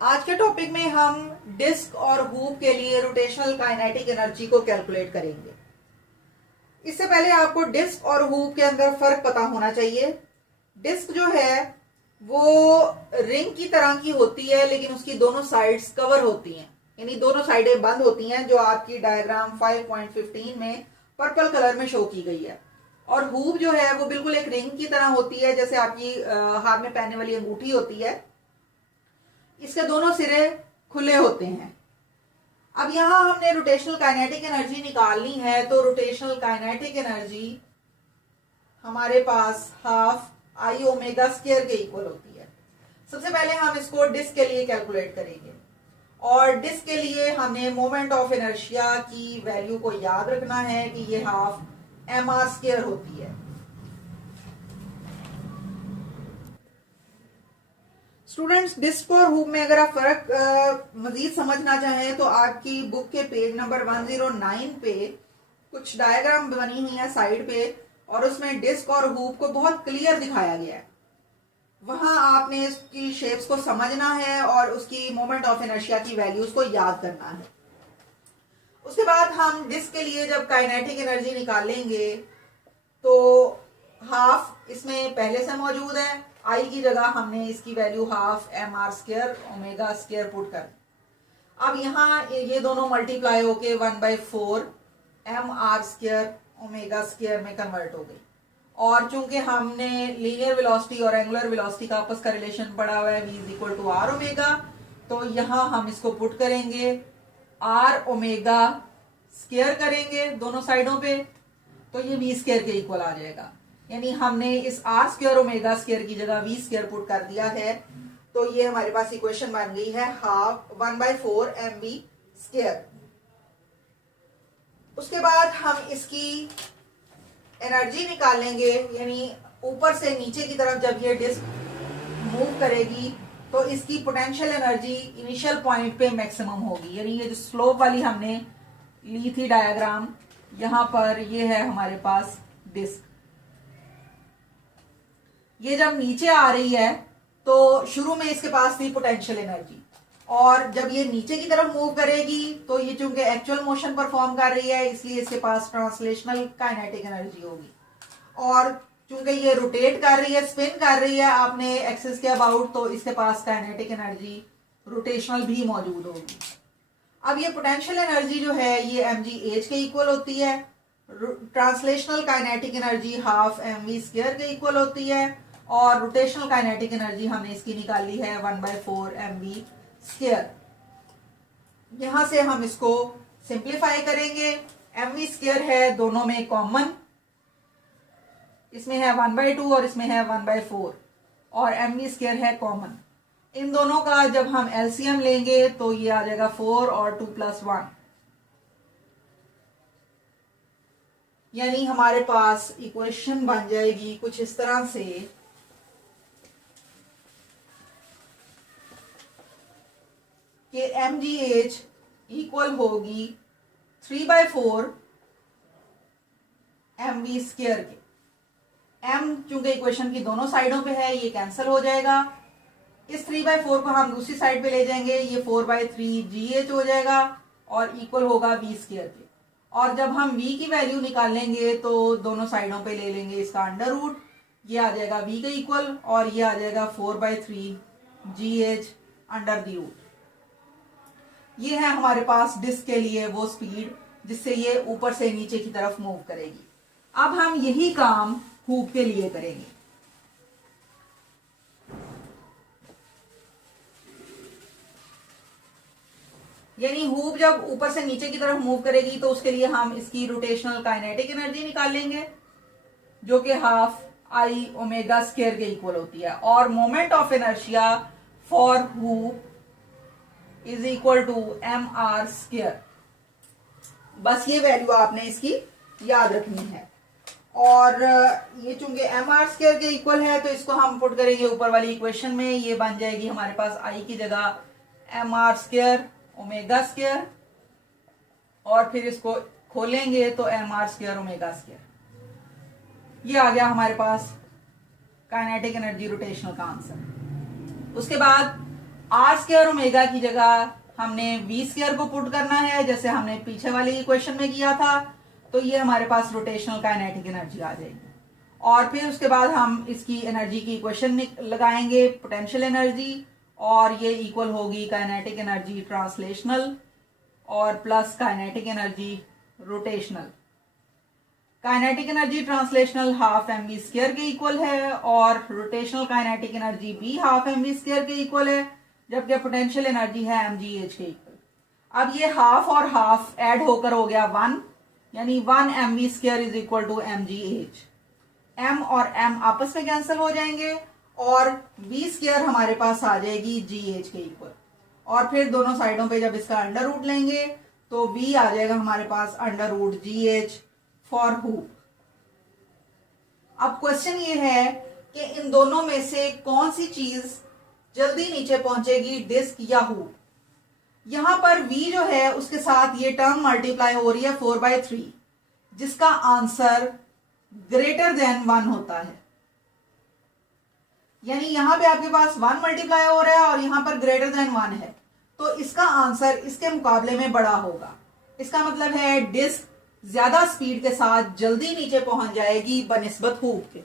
आज के टॉपिक में हम डिस्क और हूप के लिए रोटेशनल काइनेटिक एनर्जी को कैलकुलेट करेंगे। इससे पहले आपको डिस्क और हूप के अंदर फर्क पता होना चाहिए। डिस्क जो है वो रिंग की तरह की होती है, लेकिन उसकी दोनों साइड्स कवर होती हैं, यानी दोनों साइडें बंद होती हैं, जो आपकी डायग्राम 5.15 में पर्पल कलर में शो की गई है। और हूप जो है वो बिल्कुल एक रिंग की तरह होती है, जैसे आपकी हाथ में पहनने वाली अंगूठी होती है। इसके दोनों सिरे खुले होते हैं। अब यहां हमने रोटेशनल काइनेटिक एनर्जी निकालनी है, तो रोटेशनल काइनेटिक एनर्जी हमारे पास हाफ आई ओमेगा स्क्वायर के इक्वल होती है। सबसे पहले हम इसको डिस्क के लिए कैलकुलेट करेंगे, और डिस्क के लिए हमें मोमेंट ऑफ इनर्शिया की वैल्यू को याद रखना है कि ये हाफ एम आर स्क्वायर होती है। स्टूडेंट्स, डिस्क और हूप में अगर आप फर्क मजीद समझना चाहें तो आपकी बुक के पेज नंबर 109 पे कुछ डायग्राम बनी हुई है साइड पे, और उसमें डिस्क और हूप को बहुत क्लियर दिखाया गया है। वहां आपने इसकी शेप्स को समझना है और उसकी मोमेंट ऑफ इनर्शिया की वैल्यूज को याद करना है। उसके बाद हम डिस्क के लिए जब काइनेटिक एनर्जी निकालेंगे तो हाफ इसमें पहले से मौजूद है, आई की जगह हमने इसकी value half M R square omega square put कर। अब यहाँ ये दोनों मल्टीप्लाई होके 1/4 M R square omega square में कन्वर्ट हो गई। और चूंकि हमने लीनियर वेलोसिटी और एंगुलर वेलोसिटी का आपस का रिलेशन पढ़ा हुआ है, v is equal to R omega, तो यहाँ हम इसको पुट करेंगे आर ओमेगा स्क्वायर करेंगे दोनों साइडों पे, तो ये v स्क्वायर के इक्वल आ जाएगा। यानी हमने इस आर स्क्वायर ओमेगा स्क्वायर की जगह v स्क्वायर पुट कर दिया है, तो ये हमारे पास इक्वेशन बन गई है हाफ 1/4 एम वी स्क्वायर। उसके बाद हम इसकी एनर्जी निकालेंगे, यानी ऊपर से नीचे की तरफ जब ये डिस्क मूव करेगी तो इसकी पोटेंशियल एनर्जी इनिशियल पॉइंट पे मैक्सिमम होगी। यानी ये जो स्लोप वाली हमने ली थी डायग्राम, यहां पर ये है हमारे पास डिस्क। ये जब नीचे आ रही है तो शुरू में इसके पास थी पोटेंशियल एनर्जी, और जब ये नीचे की तरफ मूव करेगी तो ये चूंकि एक्चुअल मोशन परफॉर्म कर रही है, इसलिए इसके पास ट्रांसलेशनल काइनेटिक एनर्जी होगी। और चूंकि ये रोटेट कर रही है, स्पिन कर रही है आपने एक्सिस के अबाउट, तो इसके पास काइनेटिक एनर्जी रोटेशनल भी मौजूद होगी। अब ये पोटेंशियल एनर्जी जो है ये एम जी एच के इक्वल होती है, translational kinetic energy half M V square के इक्वल होती है, और रोटेशनल काइनेटिक एनर्जी हमने इसकी निकाली है 1/4 एम वी स्क्वायर। यहां से हम इसको सिंप्लीफाई करेंगे। एम वी स्क्वायर है दोनों में कॉमन, इसमें है 1/2 और इसमें है 1/4, और एम वी स्क्वायर है कॉमन। इन दोनों का जब हम एलसीएम लेंगे तो ये आ जाएगा 4 और 2 + 1, यानी हमारे पास इक्वेशन बन जाएगी कुछ इस तरह से कि एम जी एच इक्वल होगी 3/4 एम वी स्क्वायर के। एम चूंकि इक्वेशन की दोनों साइडों पे है, ये कैंसिल हो जाएगा। इस 3/4 को हम दूसरी साइड पे ले जाएंगे, ये 4/3 जी एच हो जाएगा और इक्वल होगा वी स्क्वायर के। और जब हम v की वैल्यू निकालेंगे तो दोनों साइडों पे ले लेंगे इसका अंडर रूट, ये आ जाएगा v के इक्वल, और ये आ जाएगा 4/3 G H under the root. ये है हमारे पास डिस्क के लिए वो स्पीड जिससे ये ऊपर से नीचे की तरफ मूव करेगी। अब हम यही काम हूप के लिए करेंगे। यानी हूप जब ऊपर से नीचे की तरफ मूव करेगी तो उसके लिए हम इसकी रोटेशनल काइनेटिक एनर्जी निकालेंगे, जो कि हाफ आई ओमेगा स्क्वायर के इक्वल होती है, और moment of inertia for hoop is equal to M R square. बस ये वैल्यू आपने इसकी याद रखनी है। और ये चूंकि एम आर स्क्वायर के इक्वल है तो इसको हम पुट करेंगे ऊपर वाली इक्वेशन में, ये बन जाएगी हमारे पास आई की जगह M R square omega square, और फिर इसको खोलेंगे तो M R square omega square. ये आ गया हमारे पास काइनेटिक एनर्जी रोटेशनल का आंसर। उसके बाद आर स्क्वायर ओमेगा की जगह हमने वी स्क्वायर को पुट करना है, जैसे हमने पीछे वाली क्वेश्चन में किया था। तो ये हमारे पास रोटेशनल काइनेटिक एनर्जी आ जाएगी। और फिर उसके बाद हम इसकी एनर्जी की इक्वेशन लगाएंगे, पोटेंशियल एनर्जी, और ये इक्वल होगी काइनेटिक एनर्जी ट्रांसलेशनल और plus kinetic energy rotational. Kinetic energy translational half M V square के इक्वल है और रोटेशनल काइनेटिक एनर्जी भी हाफ एम वी स्क्वायर के इक्वल है, जबकि पोटेंशियल एनर्जी है एम जी एच के इक्वल। अब ये हाफ और हाफ ऐड होकर हो गया 1, यानी 1 M V square is equal to M G H. M और एम आपस में कैंसिल हो जाएंगे और वी स्क्वायर हमारे पास आ जाएगी जी एच के इक्वल। और फिर दोनों साइडों पे जब इसका अंडर रूट लेंगे तो वी आ जाएगा हमारे पास under root G H for hoop. अब क्वेश्चन ये है कि इन दोनों में से कौन सी चीज जल्दी नीचे पहुंचेगी, डिस्क या हूप। यहां पर v जो है उसके साथ ये टर्म मल्टीप्लाई हो रही है 4/3, जिसका आंसर ग्रेटर देन 1 होता है। यानी यहां पे आपके पास 1 मल्टीप्लाई हो रहा है और यहां पर ग्रेटर देन 1 है, तो इसका आंसर इसके मुकाबले में बड़ा होगा। इसका मतलब है डिस्क ज्यादा स्पीड के साथ जल्दी नीचे पहुंच जाएगी बनिस्बत हूप के।